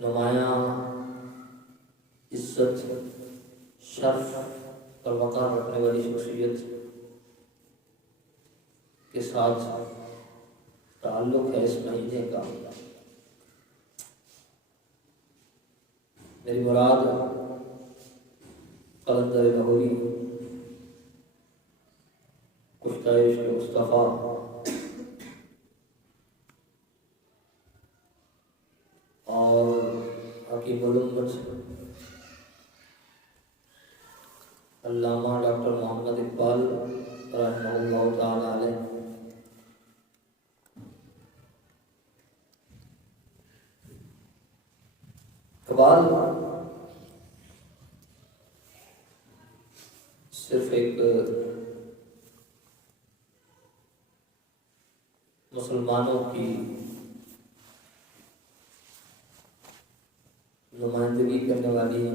نمایاں عزت، شرف اور وقار رکھنے والی شخصیت کے ساتھ تعلق ہے اس مہینے کا۔ میری مراد قلندر لاہوری کشتہ عشق مصطفیٰ اور حکیم الامت علامہ ڈاکٹر محمد اقبال رحمہ اللہ تعالی علیہ۔ اقبال صرف ایک مسلمانوں کی نمائندگی کرنے والی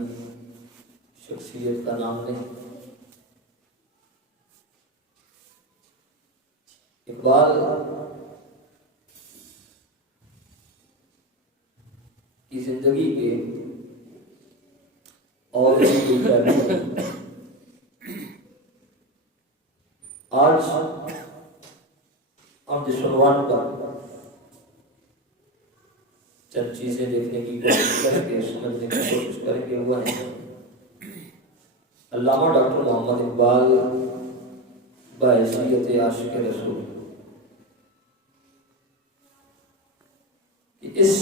شخصیت کا نام نہیں۔ اقبال کی زندگی کے اور آج ہم جس عنوان پر چند چیزیں دیکھنے کی کوشش کریں گے، سمجھنے کی کوشش کریں گے، وہ ہے علامہ ڈاکٹر محمد اقبال بحیثیت عاشق رسول۔ اس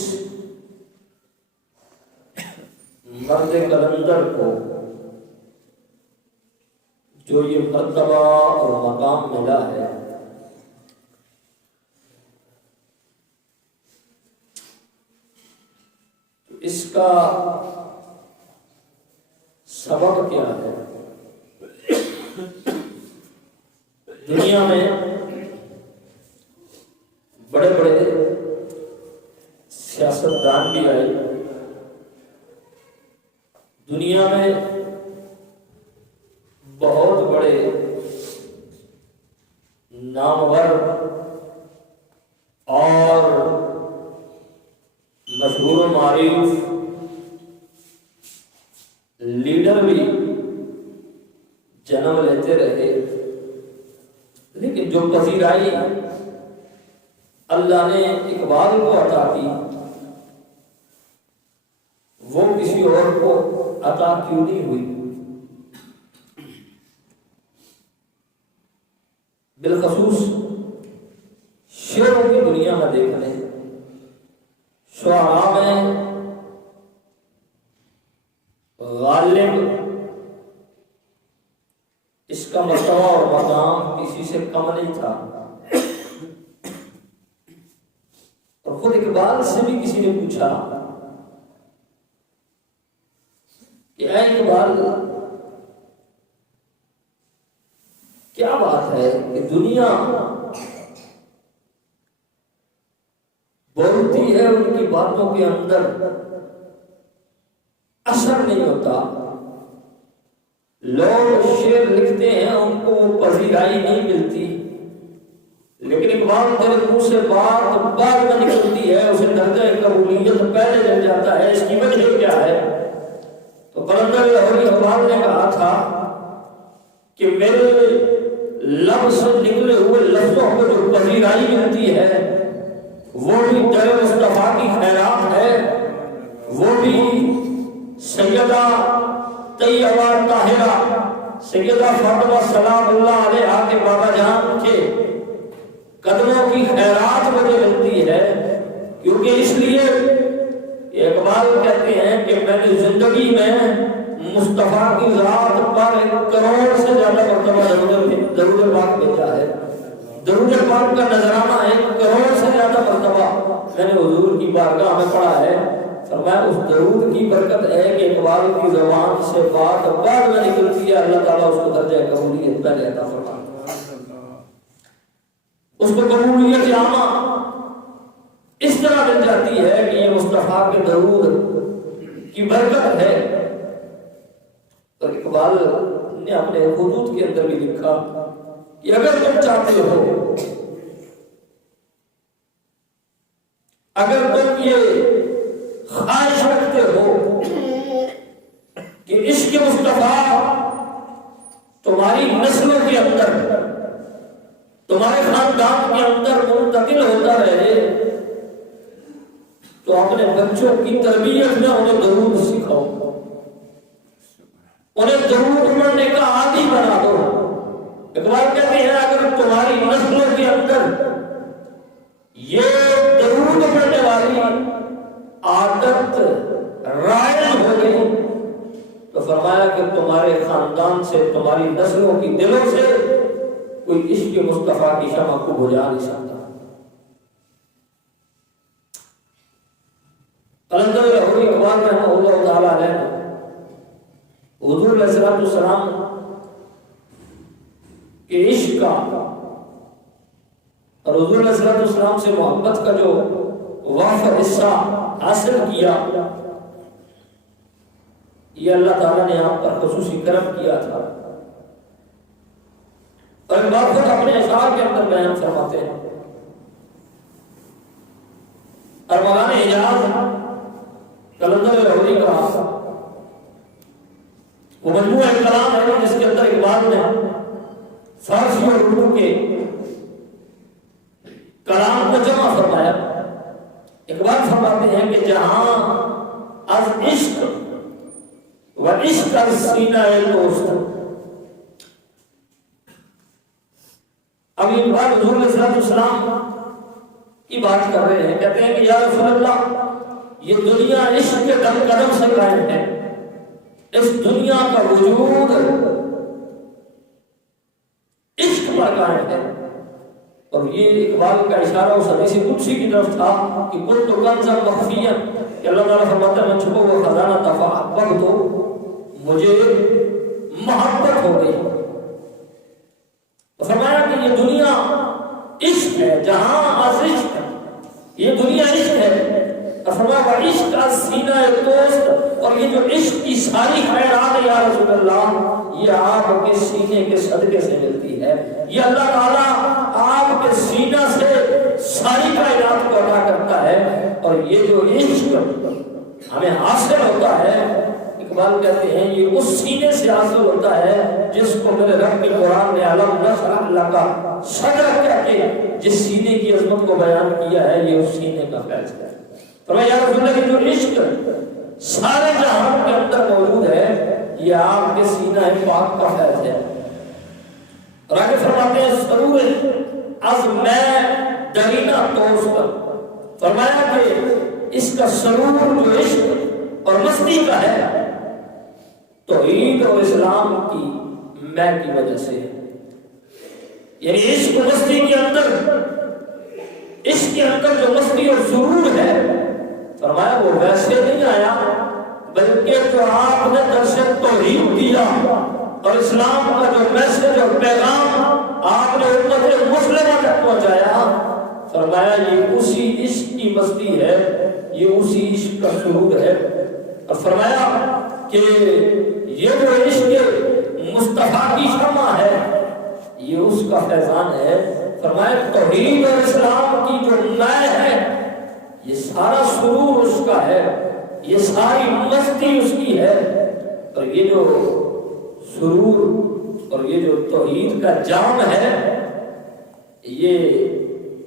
مرد کلندر کو جو یہ مرتبہ اور مقام ملا ہے، تو اس کا سبب کیا ہے؟ دنیا میں بڑے بڑے سیاستدان بھی آئے، دنیا میں بہت بڑے نامور اور مشہور و معروف لیڈر بھی جنم لیتے رہے، لیکن جو پذیرائی اللہ نے اقبال کو عطا کی وہ کسی اور کو عطا کیوں نہیں ہوئی؟ بالخصوص شعروں کی دنیا میں دیکھ لیں، شعراء میں غالب اس کا مرتبہ اور مقام کسی سے کم نہیں تھا، اور خود اقبال سے بھی کسی نے پوچھا کہ اے اقبال، کیا بات ہے کہ دنیا بولتی ہے، ان کی باتوں کے اندر اثر نہیں ہوتا، لوگ شعر لکھتے ہیں ان کو وہ پذیرائی نہیں ملتی، لیکن اقبال تیرے منہ سے بات بعد میں نکلتی ہے، اسے درجہ قبولیت پہلے مل جاتا ہے، اس کی وجہ کیا ہے؟ تو قلندر لاہوری اقبال نے کہا تھا کہ میرے لب سے نکلے ہوئے لفظوں کو جو پذیرائی ملتی ہے وہ بھی در مصطفیٰ کی خیرات ہے، وہ بھی سیدہ طیبہ طاہرہ سیدہ فاطمہ سلام اللہ علیہا کے بابا جان کے قدموں کی خیرات مجھے ملتی ہے، کیونکہ اس لیے اقبال کہتے ہیں کہ میں نے زندگی میں مصطفیٰ کی ذات پر 1 کروڑ سے زیادہ مرتبہ درود پاک بھیجا ہے، درود پاک کا نذرانہ 1 کروڑ سے زیادہ مرتبہ میں نے حضور کی بارگاہ میں پڑھا ہے۔ فرمایا اس درود کی برکت ہے کہ اقبال کی زبان سے بات بعد میں نکلتی ہے، اللہ تعالیٰ اس کو درجہ قبولیت پہلے عطا فرماتا ہے، اس کو قبولیت عامہ اس طرح مل جاتی ہے کہ یہ مصطفیٰ کے درود کی برکت ہے۔ تو اقبال نے اپنے خطوط کے اندر بھی لکھا کہ اگر تم چاہتے ہو، اگر تم یہ خواہش نسلوں کے اندر، تمہارے خاندان کے اندر منتقل ہوتا رہے، تو اپنے بچوں کی تربیت میں انہیں درود سکھاؤ، انہیں درود پڑھنے کا عادی بنا دو۔ اقبال کہتے ہیں اگر تمہاری نسلوں کے اندر یہ درود پڑھنے والی عادت رائج ہو گئی تو فرمایا کہ تمہارے خاندان سے، تمہاری نسلوں کی دلوں سے کوئی عشق مصطفیٰ کی شمع کو بجھا نہیں سکتا۔ قلندر لاہوری اقبال رحمہ اللہ تعالیٰ علیہ حضور علیہ السلام کے عشق کا اور حضور علیہ السلام سے محبت کا جو وافر حصہ حاصل کیا، یہ اللہ تعالیٰ نے آپ پر خصوصی کرم کیا تھا۔ اور ایک بات خود اپنے اشعار کے اندر بیان فرماتے ہیں، ارمغان حجاز قلندر لاہوری کا وہ مجموعہ کلام ہے جس کے اندر اقبال نے فارسی اور اردو کے کلام کو جمع فرمایا۔ اقبال فرماتے ہیں کہ جہاں از عشق و عشق از سینہ دوست، اب یہ بات حضور علیہ السلام کی بات کر رہے ہیں، کہتے ہیں کہ یا رسول اللہ یہ دنیا عشق کے دم قدم سے قائم ہے، اس دنیا کا وجود عشق پر قائم ہے۔ اور یہ اقبال کا اشارہ اس حدیث قدسی کی طرف تھا کہ کنت کنزا مخفیا، کہ اللہ تعالیٰ فرماتا ہے میں چھپا ہوا خزانہ تھا، فاحببت تو مجھے محبت ہو گئی۔ فرمایا کہ یہ دنیا عشق ہے، جہاں از عشق ہے، یہ دنیا عشق ہے۔ اور فرمایا عشق کا سینہ دوست، اور یہ جو عشق کی ساری خیرات یا رسول اللہ یہ آپ کے سینے کے صدقے سے ملتی ہے، یہ اللہ تعالیٰ آپ کے سینہ سے ساری کائنات کو عطا کرتا ہے۔ اور یہ جو عشق ہمیں حاصل ہوتا ہے، اقبال کہتے ہیں یہ اس سینے سے حاصل ہوتا ہے جس کو میرے رب کے قرآن نے علم نشرح لک صدرک کہہ کے جس سینے کی عظمت کو بیان کیا ہے، یہ اس سینے کا فیض ہے۔ فرمایا یا رسول اللہ جو عشق سارے جہان کے اندر موجود ہے، یہ آپ کے سینہ پاک کا فیض ہے۔ اور آگے فرماتے ہیں سرور از میں درینہ توست، فرمایا کہ اس کا سرور جو عشق اور مستی کا ہے توحید اور اسلام کی میں کی وجہ سے، یعنی عشق و مستی کے اندر، عشق کے اندر جو مستی اور سرور ہے، فرمایا وہ ویسے نہیں آیا بلکہ جو آپ نے درس توحید دیا اور اسلام کا جو میسج اور پیغام آپ نے امت مسلمہ تک پہنچایا، فرمایا یہ اسی عشق کی مستی ہے، یہ اسی عشق کا سرور ہے۔ اور فرمایا کہ یہ جو عشق مصطفیٰ کی شمع ہے یہ اس کا فیضان ہے۔ فرمایا توحید اور اسلام کی جو میں ہے یہ سارا سرور اس کا ہے، یہ ساری مستی اس کی ہے۔ اور یہ جو سرور اور یہ جو توحید کا جام ہے، یہ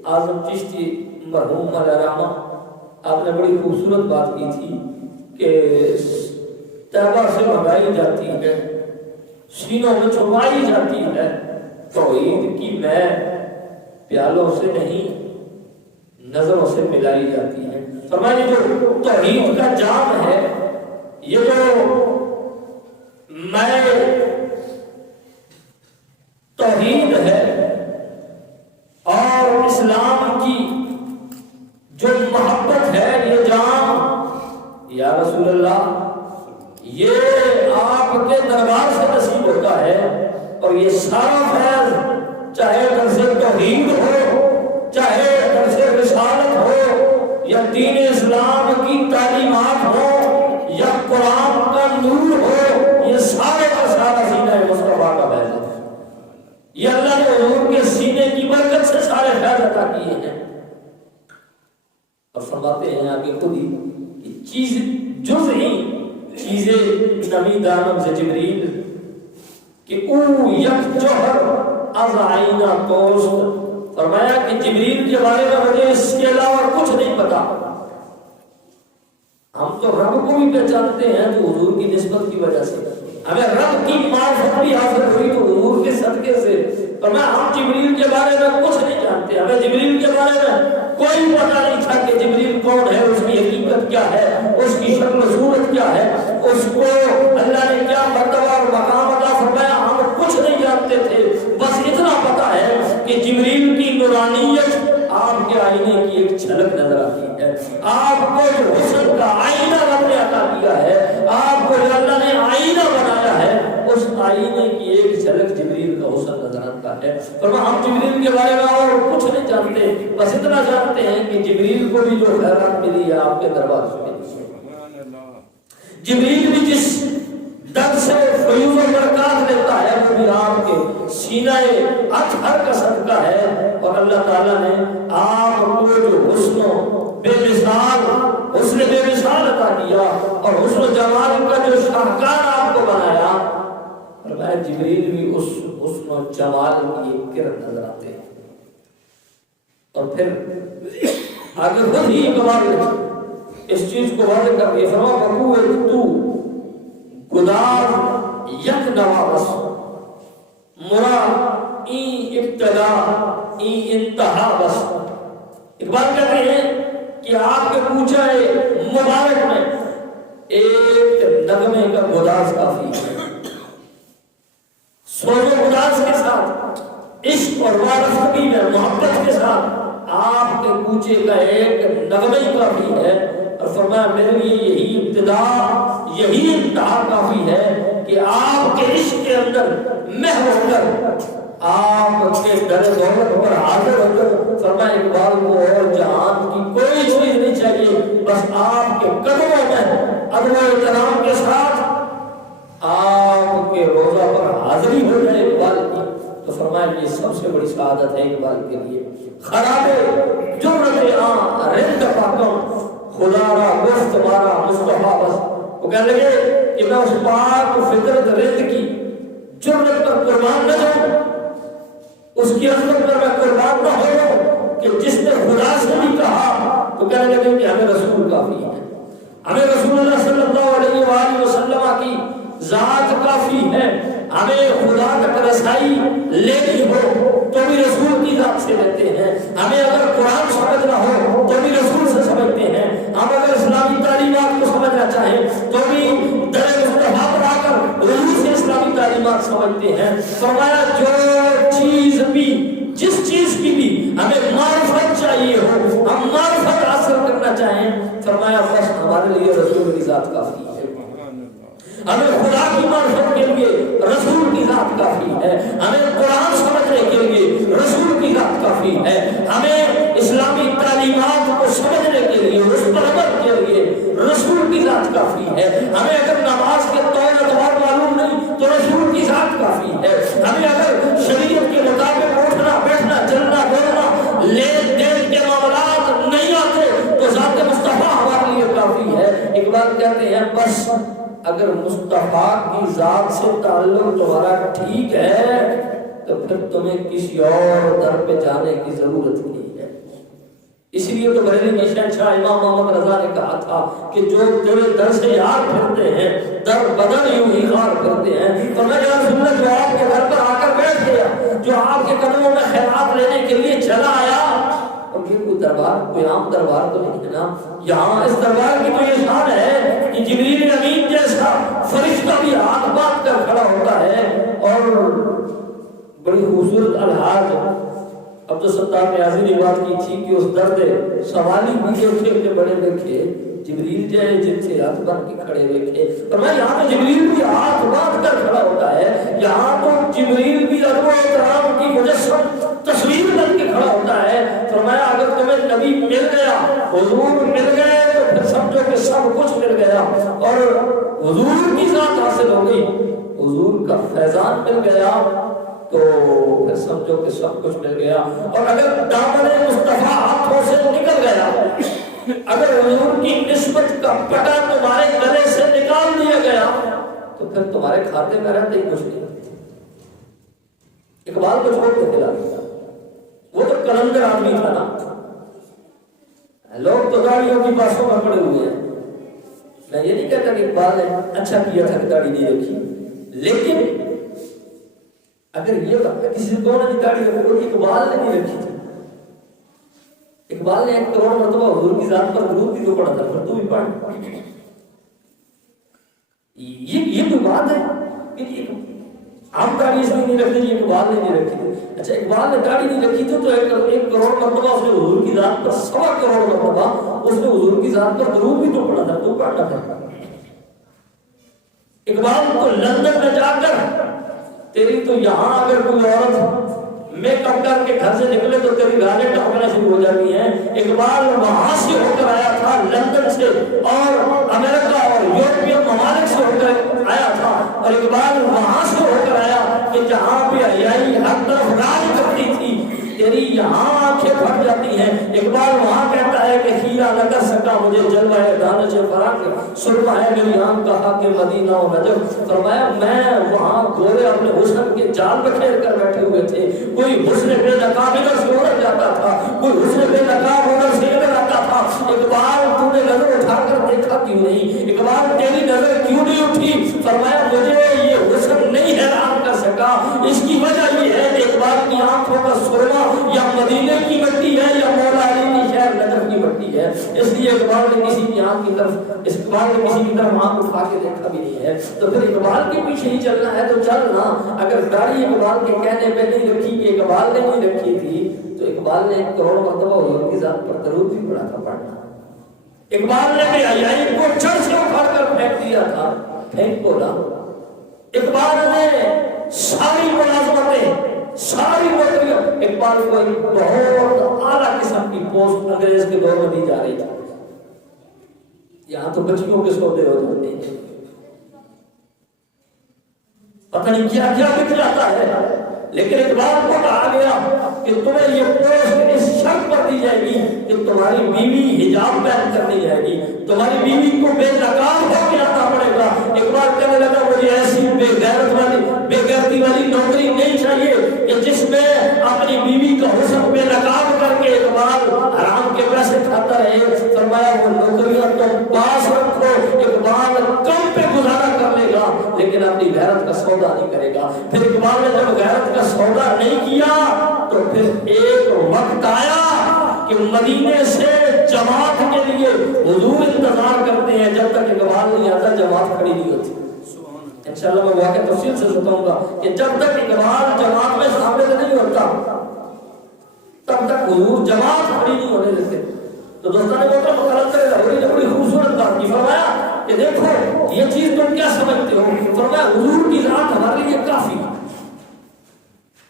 اعظم چشتی مرحوم علیہ رحمہ آپ نے بڑی خوبصورت بات کی تھی کہ طیبہ سے منگائی جاتی ہے، سینوں میں چھپائی جاتی ہے، توحید کی میں پیالوں سے نہیں نظروں سے ملائی جاتی ہے۔ فرمایا جو توحید کا جام ہے، یہ جو میں توحید ہے اور اسلام کی جو محبت ہے، یہ جام یا رسول اللہ یہ آپ کے دربار سے نصیب ہوتا ہے۔ اور یہ سارا فیض چاہے درس توحید ہو، چاہے درس رسالت ہو، یا دین اسلام کی تعلیمات ہو، یا قرآن کا نور ہو، یہ سارے کا سارا سینہ مصطفیٰ کا فیض ہے۔ یہ اللہ نے حضور کے سینے کی برکت سے سارے فیض عطا کیے ہیں۔ اور فرماتے ہیں آگے خود ہی کہ چیز جزئی چیزیں نمی دانم سے جبریل، کہ او یک جوہر از آئینہ توست، فرمایا کہ جبریل کے بارے میں مجھے اس کے علاوہ کچھ نہیں پتا. ہم تو رب کو بھی پہچانتے ہیں تو حضور کی نسبت کی وجہ سے، ہمیں رب کی معرفت بھی حاصل ہوئی تو حضور کے صدقے سے. فرمایا ہم جبریل کے بارے میں کچھ نہیں جانتے، ہمیں جبریل کے بارے میں کوئی پتہ نہیں تھا کہ جبریل کون ہے، اس کی حقیقت کیا ہے، اس کی شکل و صورت کیا ہے، اس کو اللہ نے کیا مرتبہ اور مقام عطا فرمایا، ہم کچھ نہیں جانتے تھے. بس اتنا پتا ہے کہ جبریل کی نورانیت آپ کے آئینے کی ایک جھلک نظر آتی ہے. آپ کو جو حسن کا آئینہ رب نے عطا کیا ہے، آپ کو جو اللہ نے آئینہ بنایا ہے، اس آئینے کی ایک جھلک جبریل کا حسن نظر آتا ہے. فرمایا ہم جبریل کے بارے میں اور کچھ نہیں جانتے، بس اتنا جانتے ہیں کہ جبریل کو بھی جو خیرات ملی ہے آپ کے دربار سے ملی ہے. جبریل بھی جس درد سے فیوز و برکات لیتا ہے وہ بھی آپ کے سینہ اطہر کا صدقہ ہے. اور اللہ تعالیٰ نے آپ کو جو حسن بے مثال عطا کیا اور حسن و جمال کا جو شاہکار آپ کو بنایا، فرمایا جبریل بھی اس حسن و جمال کی ایک کرن نظر آتے ہیں. اور پھر آگے خود ہی کمال اس چیز کو واضح کر کے فرمایا بکو تو گدار یک نواز مرا این ابتدا این انتہا بس. اقبال کہتے ہیں کہ آپ کے پوچھا مبارک میں ایک نغمے کا گداز کافی ہے. سوز و گداز کے ساتھ عشق اور وارفتگی میں محبت کے ساتھ آپ کے کوچے کا ایک نغمہ ہی کافی ہے. اور فرمایا میرے لیے یہی ابتدا یہی انتہا کافی ہے کہ آپ کے عشق کے اندر محو ہو کر آپ کے در دولت پر حاضر ہو کر فرمایا اقبال کو اور جہان کی کوئی چیز نہیں چاہیے، بس آپ کے قدموں میں ادب و احترام کے ساتھ آپ کے روضہ پر حاضری ہو جائے اقبال کی. تو فرمایا یہ سب سے بڑی سعادت ہے اقبال کے لیے. خرابے جمرت آن رند پاکم خدا را گفت مارا مصطفیٰ بس. وہ کہنے لگے کہ میں اس پاک فطرت رند کی جمرت پر قربان نہ جاؤں، اس کی عظمت پر میں قربان نہ ہو کہ جس نے خدا سے بھی کہا. تو کہنے لگے کہ ہمیں رسول کافی ہے، ہمیں رسول اللہ صلی اللہ علیہ وآلہ وسلم کی ذات کافی ہے. ہمیں خدا تک رسائی لینی ہو تو بھی رسول کی ذات سے لیتے ہیں. ہمیں اگر قرآن سمجھنا ہو تو بھی رسول سے سمجھتے ہیں. ہم اگر اسلامی تعلیمات کو سمجھنا چاہیں تو بھی در مصطفیٰ پر آ کر حضور سے اسلامی تعلیمات سمجھتے ہیں. فرمایا جو چیز بھی جس چیز کی بھی ہمیں معرفت چاہیے ہو، ہم معرفت حاصل کرنا چاہیں، فرمایا بس ہمارے لیے رسول کی ذات کافی ہے. ہمیں خدا کی معرفت کے لیے رسول کی ذات کافی ہے. ہمیں قرآن سمجھنے کے لیے رسول کی ذات کافی ہے. ہمیں اسلامی تعلیمات کو سمجھنے کے لیے اس پر عمل کے لیے رسول کی ذات کافی ہے. ہمیں اگر نماز کے طور ادوار معلوم نہیں تو رسول کی ذات کافی ہے. ہمیں اگر شریعت کے مطابق اٹھنا بیٹھنا چلنا بولنا لین دین کے معاملات نہیں آتے تو ذات مصطفیٰ ہمارے لیے کافی ہے. اقبال کہتے ہیں بس اگر مصطفیٰ کی ذات سے تعلق تمہارا ٹھیک ہے تو پھر تمہیں کسی اور در پہ جانے کی ضرورت نہیں ہے. اس لیے تو بریلوی کے شہنشاہ امام محمد رضا نے کہا تھا کہ جو تیرے در سے یار پھرتے ہیں در بدن یوں ہی خار پھرتے ہیں. تو میں یا رسول اللہ جو آپ کے گھر پر آ کر بیٹھ گیا، جو آپ کے قدموں میں خیرات لینے کے لیے چلا آیا، اور یہ کوئی دربار کوئی عام دربار تو نہیں ہے نا. یہاں اس دربار کی تو یہ شان ہے کہ جبریل امین جیسا فرشتہ بھی ہاتھ باندھ کر کھڑا ہوتا ہے. اور بڑی خوبصورت الحاظ عبدالستار نیازی نے بات کی تھی کہ اس درد سوالی بھی دیکھے کہ بڑے دیکھے جبریل جائے جن سے ہاتھ باندھ کے کھڑے دیکھے. اور میں یہاں تو جبریل بھی ہاتھ باندھ کر کھڑا ہوتا ہے. یہاں تو جبریل بھی ادب و احترام کی مجسم تصویر بن کے کھڑا ہوتا ہے. فرمایا اگر تمہیں نبی مل گیا، حضور مل گئے تو پھر سمجھو کہ سب کچھ مل گیا. اور حضور کی ذات حاصل ہو گئی، حضور کا فیضان مل گیا تو پھر سمجھو کہ سب کچھ مل گیا. اور اگر دامن مصطفیٰ ہاتھوں سے نکل گیا، اگر حضور کی نسبت کا پٹا تمہارے گلے سے نکال دیا گیا تو پھر تمہارے کھاتے میں رہتے ہی کچھ نہیں. اقبال کو چھوڑ کے چلا گیا. وہ تو کلندر آدمی تھا نا. لوگ تو داڑھیوں کی باتوں میں پڑے ہوئے ہیں. میں یہ نہیں کہتا کہ اقبال نے اچھا کیا تھا کہ داڑھی نہیں رکھی, لیکن اگر یہ کسی کو نے داڑھی رکھی, اقبال نے نہیں رکھی تھی. اقبال نے 1 کروڑ مرتبہ حضور کی ذات پر درود بھی تو پڑھا تھا, پر تو بھی پڑھ. یہ کوئی بات ہے کہ آپ داڑھی اس میں نہیں رکھتے, یہ اقبال نے نہیں رکھی تھی. اچھا اقبال نے داڑھی نہیں رکھی تھی تو 1 کروڑ مرتبہ اس نے حضور کی ذات پر 1.25 کروڑ مرتبہ اس نے حضور کی ذات پر درود بھی تو پڑھا تھا, تو پڑھنا تھا. اقبال کو لندن میں جا کر تیری تو یہاں اگر کوئی عورت میک اپ کر کے گھر سے نکلے تو تیری گالیں ٹپکنا شروع ہو جاتی ہیں. اقبال وہاں سے ہو کر آیا تھا, لندن سے اور امریکہ اور یورپین ممالک سے ہو کر آیا تھا, اور اقبال وہاں سے ہو کر آیا کہ جہاں پہ حیائی ہر طرف راج کرتی تھی, تیری یہاں آنکھیں پھٹ جاتی ہیں. اقبال وہاں کہتا ہے کہ خیرہ نہ کر سکا مجھے جلوہ دانش فراق, سرما ہے میری آنکھ کا حق مدینہ و نجف. فرمایا میں وہاں گورے اپنے حسن کے جال پہ کھیل کر بیٹھے ہوئے تھے. کوئی حسن بے نقاب ادھر سے ادھر جاتا تھا, کوئی حسن بے نقاب ادھر سے ادھر آتا تھا. اقبال تو نے نظر اٹھا کر دیکھا کیوں نہیں, اقبال تیری نظر کیوں نہیں اٹھی؟ فرمایا مجھے یہ حسن نہیں حیران کر سکا, اس کی وجہ یہ ہے کہ اقبال کی آنکھوں کا سرما یا مدینے کی مٹی ہے یا مولا علی کی شہر نجف کی مٹی ہے. اس لیے اقبال نے کسی کی آنکھ کی طرف اقبال نے کسی کی طرف آنکھ اٹھا کے دیکھا بھی نہیں ہے. تو پھر اقبال کے پیچھے ہی چلنا ہے تو چلنا. اگر داڑھی اقبال کے کہنے پہ نہیں رکھی کہ اقبال نے نہیں رکھی تھی, تو اقبال نے 1 کروڑ مرتبہ حضور کی ذات پر درود بھی پڑھا تھا. پڑھنا اقبال نے بھی حیائی کو جڑ سے اکھاڑ کر پھینک دیا تھا, پھینک کو نہ. اقبال نے ساری ملازمتیں ساری نوکریاں, اقبال کو ایک بہت اعلیٰ قسم کی پوسٹ انگریز کے دور میں دی جا رہی تھی. یہاں تو بچیوں کے سودے ہو جاتے ہیں, پتہ نہیں کیا کیا بک جاتا ہے. لیکن اقبال کو کہا گیا کہ تمہیں یہ پوسٹ اس شرط پر دی جائے گی کہ تمہاری بیوی حجاب پہن کر نہیں جائے گی, تمہاری بیوی کو بے نقاب ہو کے آنا پڑے گا. اقبال کہنے لگا مجھے ایسی بے غیرت والی بے غیرتی والی نوکری نہیں چاہیے کہ جس میں اپنی بیوی کا حسن بے نقاب کر کے اقبال حرام کے پیسے کھاتا رہے. فرمایا وہ نوکریاں تم پاس رکھو, اقبال کم پہ گزارا کر لے گا لیکن اپنی غیرت کا سودا نہیں کرے گا. پھر اقبال نے جب غیرت کا سودا نہیں کیا تو پھر ایک وقت آیا کہ مدینے سے جماعت کے لیے حضور انتظار کرتے ہیں, جب تک اقبال نہیں آتا جماعت کھڑی نہیں ہوتی. انشاءاللہ میں واقعہ تفصیل سے بتاؤں گا کہ جب تک اقبال جماعت میں شامل نہیں ہوتا تب تک حضور جماعت کھڑی نہیں ہونے دیتے. تو دوستان نے بہت مقرر لاہوری نے بڑی خوبصورت بات کی. فرمایا کہ دیکھو یہ چیز تم کیا سمجھتے ہو؟ فرمایا حضور کی ذات ہمارے لیے کافی,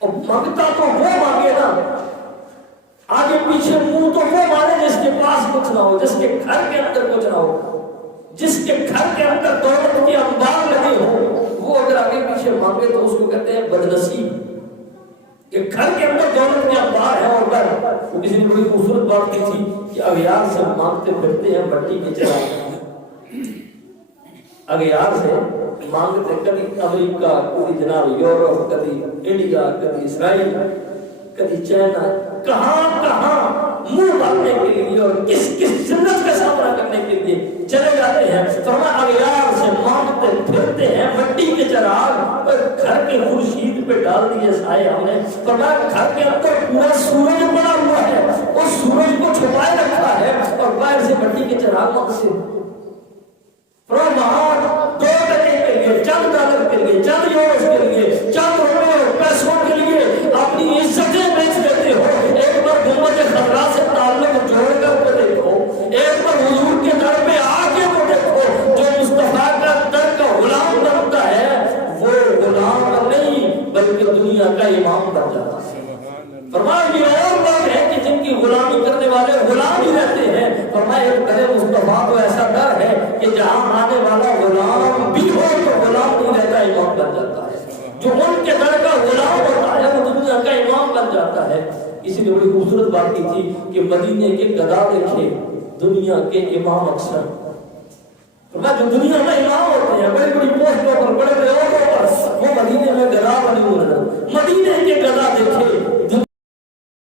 اور مانگتا تو وہ مانگے نا, آگے پیچھے منہ تو وہ مانے جس کے پاس کچھ نہ ہو, جس کے گھر کے اندر کچھ نہ ہو, جس کے گھر کے اندر دولت کی انبار لگے ہو. وہ اگر آگے پیچھے مانگے تو اس کو کہتے ہیں بدنصیب. کہ گھر کے اندر دولت کی انبار ہے اور وہ کسی نے بڑی خوبصورت بات کی تھی کہ اغیار سے مانگتے پھرتے ہیں مٹی کے چراغ. اغیار سے مانگتے کبھی امریکہ, کبھی جناب یورپ, کبھی انڈیا, کبھی اسرائیل, کبھی چائنا, کہاں کہاں منہ مانگنے کے لیے اور کس کس ذلت کا سامنا کرنے کے لیے چلے جاتے ہیں. فرمایا اغیار سے مانگتے پھرتے ہیں مٹی کے چراغ, اور گھر کے خورشید پہ ڈال دیے سائے ہم نے. فرمایا گھر کے اندر پورا سورج بنا ہوا ہے, اس سورج کو چھپائے رکھا ہے, اور باہر سے مٹی کے چراغ مانگتے ہیں. دو ٹکے کے لیے, چند ڈالر کے لیے, چند یورو کے لیے, چند روپے اور پیسوں کے لیے اپنی عزتیں بیچ دیتے ہو. ایک بار گنبد خضرا سے تعلق جوڑ کر کے دیکھو, ایک بار حضور کے در پہ آ کے تو دیکھو. جو مصطفیٰ کا در کا غلام بنتا ہے وہ غلام نہیں بلکہ دنیا کا امام بن جاتا ہے. فرمایا یہ اور لوگ ہیں کہ جن کی غلامی کرنے والے غلام ہی رہتے ہیں. فرمایا ایک در مصطفیٰ کو ایسا در ہے کہ جہاں آنے والا غلام بھی ہو تو غلام نہیں رہتا, امام بن جاتا ہے. جو ان کے در کا غلام ہوتا ہے وہ دنیا کا امام بن جاتا ہے. اسی نے بڑی خوبصورت بات کی تھی کہ مدینے کے گدا دیکھے دنیا کے امام اکثر. جو دنیا میں امام ہوتے ہیں بڑی بڑی پوسٹوں پر, بڑے بڑے عہدوں پر, وہ مدینے میں گدا نہیں ہو رہا، مدینے کے گدا دیکھے